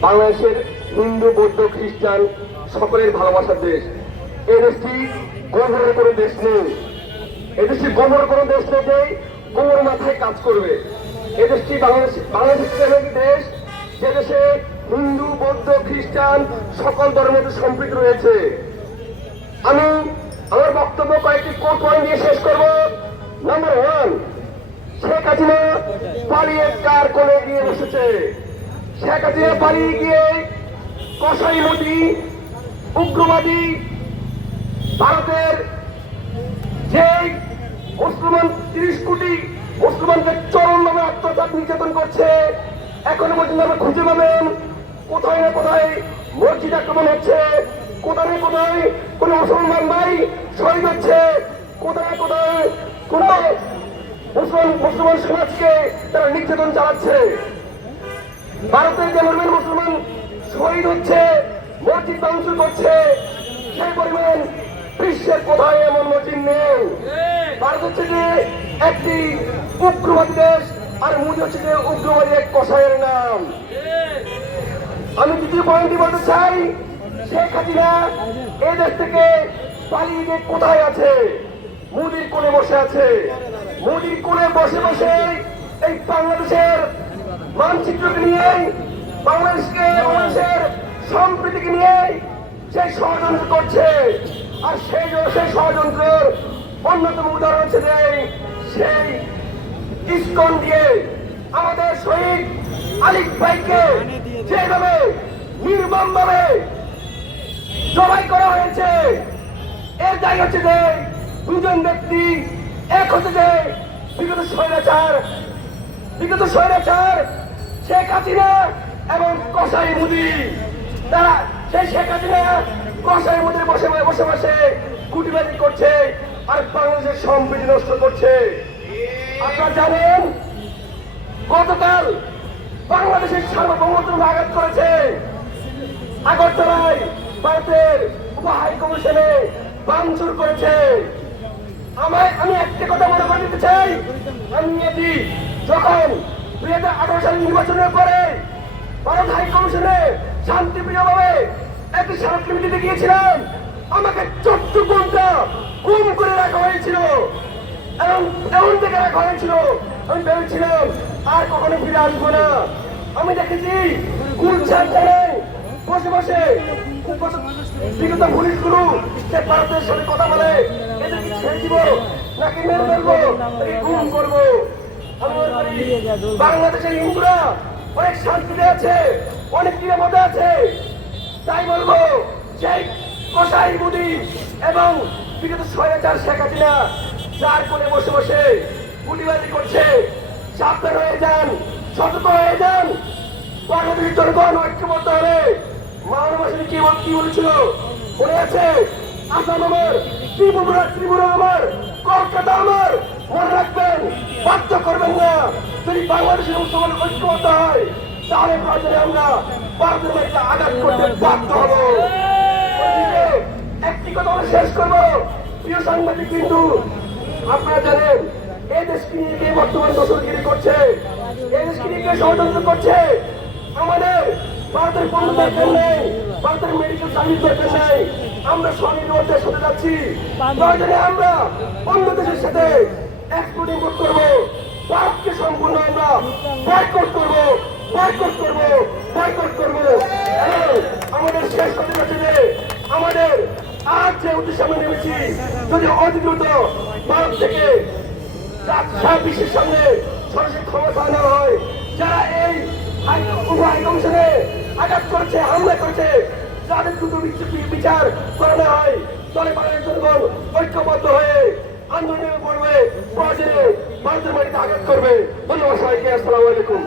বাংলাদেশের হিন্দু, বৌদ্ধ, খ্রিস্টান সকলের ভালোবাসার দেশ। এই দেশটি গর্বের কোনো দেশ নেই। এই দেশটি গর্বের কোনো দেশ নেই গোবর মাথায় কাজ করবে। এই দেশটি বাংলাদেশ বাংলাদেশ দেশ। যে দেশে হিন্দু, বৌদ্ধ, খ্রিস্টান সকল ধর্মের সম্পৃক্ত রয়েছে। আমি আমার বক্তব্য কয়েকটি কোট পয়েন্ট দিয়ে শেষ করব। নাম্বার ওয়ান শেখ হাসিনা পালিয়ে কার কোলে গিয়ে বসেছে? শেখ হাসিনা পালিয়ে গিয়ে কসাই মোদী উগ্রবাদী ভারতের যে মুসলমান তিরিশ কোটি মুসলমানকে চরমভাবে অত্যাচার নির্যাতন করছে, এখনও পর্যন্ত আমরা খুঁজে পাবেন কোথায় না কোথায় মসজিদ আক্রমণ হচ্ছে, কোথায় না কোথায় কোন মুসলমান ভাই শহীদ হচ্ছে, কোথায় না কোথায় কোন মুসলমান মুসলমান সমাজকে তারা নির্যাতন চালাচ্ছে। ভারতের যে পরিমাণ মুসলমান শহীদ হচ্ছে, মসজিদ ভাঙচুর করছে, সেই পরিমাণ বিশ্বের কোথায় এমন মসজিদ নেই? ভারত হচ্ছে যে একটি উগ্রবাদী দেশ, আর মোদী হচ্ছে যে উগ্রবাদী এক কষায়ের নাম। আমি দ্বিতীয় পয়েন্টটি বলতে চাই, শেখ হাসিনা এই দেশ থেকে পালিয়ে গিয়ে কোথায় আছে? মোদির কোণে বসে আছে। মোদির কোণে বসে বসে এই বাংলাদেশের মানচিত্রকে নিয়ে বাংলাদেশকে বাংলাদেশের সম্প্রীতিকে নিয়ে সেই ষড়যন্ত্র করছে। আর সেই সেই ষড়যন্ত্রের অন্যতম উদাহরণ হচ্ছে যে সেই ইস্কন দিয়ে আমাদের শহীদ আলিফ ভাইকে যেভাবে নির্মম ভাবে জবাই করা হয়েছে, এর দায়ী হচ্ছে যে দুজন ব্যক্তি এক হচ্ছে যে বিগত স্বৈরাচার বিগত স্বৈরাচার শেখ হাসিনা এবং কসাই মুদি। তারা সেই শেখ হাসিনা, কসাই মুদির বসে বসে বসে কুটিবাজি করছে, আর বাংলাদেশের সম্প্রীতি নষ্ট করছে। আপনারা জানেন, গতকাল বাংলাদেশের সার্বভৌমত্ব আঘাত করেছে আগরতলায় ভারতের উপ হাই কমিশনে ভাঙচুর করেছে। আমায় আমি একটি কথা মনে করে দিতে চাই। আমি এটি যখন দুই হাজার আঠারো সালের নির্বাচনের পরে ভারত হাই কমিশনে শান্তিপ্রিয়ভাবে একটি স্মারকলিপি দিতে গিয়েছিলাম আমাকে চোদ্দ ঘণ্টা গুম করে রাখা হয়েছিল। এবং এমন থেকে রাখা হয়েছিল, আমি ভেবেছিলাম আর কখনো ফিরে আসব না। আমি দেখেছি গুলশান থানায় বসে বসে বিগত পুলিশগুলো সে ভারতের সাথে কথা বলে, এদেরকে ছেড়ে দিব, নাকি মেরে ফেলব গুম করব? আমি বাংলাদেশের হিন্দুরা অনেক শান্তিতে আছে, অনেক নিরাপদে আছে। তাই বলব সেই কসাই মুদি এবং বিগত স্বৈরাচার শেখ হাসিনা যার কোলে বসে বসে গুলিবাজি করছে, সাবধান হয়ে যান, সতর্ক হয়ে যান। বাংলাদেশের জনগণ ঐক্যবদ্ধ হবে মানবাসী কি কি বলেছিল? মনে আছে আসাম আমার, ত্রিপুরা ত্রিপুরা আমার, কলকাতা আমার। মনে রাখবেন, বাধ্য করবেন না। যদি বাংলাদেশের মুসলমান ঐক্যবদ্ধ হয়, তাহলে প্রয়োজনে আমরা ভারতের বাড়িতে আঘাত করতে বাধ্য হব। একটি কথা বলে শেষ করব। প্রিয় সাংবাদিক কিন্তু আপনারা জানেন, এই দেশকে নিয়ে কে বর্তমান দোষরগিরি করছে? এই দেশকে নিয়ে কে ষড়যন্ত্র করছে? আমাদের ভারতের দরকার নেই, ভারতের মেডিকেল সার্ভিস দরকার নেই। আমরা স্বনির্ভর দেশ হতে যাচ্ছি আমরা অন্য দেশের সাথে এক্সপোর্ট ইম্পোর্ট করব। ভারতকে সম্পূর্ণ আমরা বয়কট করব। বয়কট করব। বয়কট করব। আমাদের শেষ হতে আমাদের আজ যে উদ্দেশ্যে আমরা নেমেছি, যদি অধিকৃত ভারত থেকে সারা বিশ্বের সামনে সরাসরি ক্ষমতা আনা হয়, যারা এই হাই কমিশনে আঘাত করেছে, হামলা করেছে, যাদের দ্রুত বিচার- করানো হয়, দলে বাংলাদেশ জনগণ ঐক্যবদ্ধ হয়ে আন্দোলনে পড়বে প্রয়োজনে মানুষের বাড়িতে আঘাত করবে। ধন্যবাদ সবাইকে আসসালামু আলাইকুম।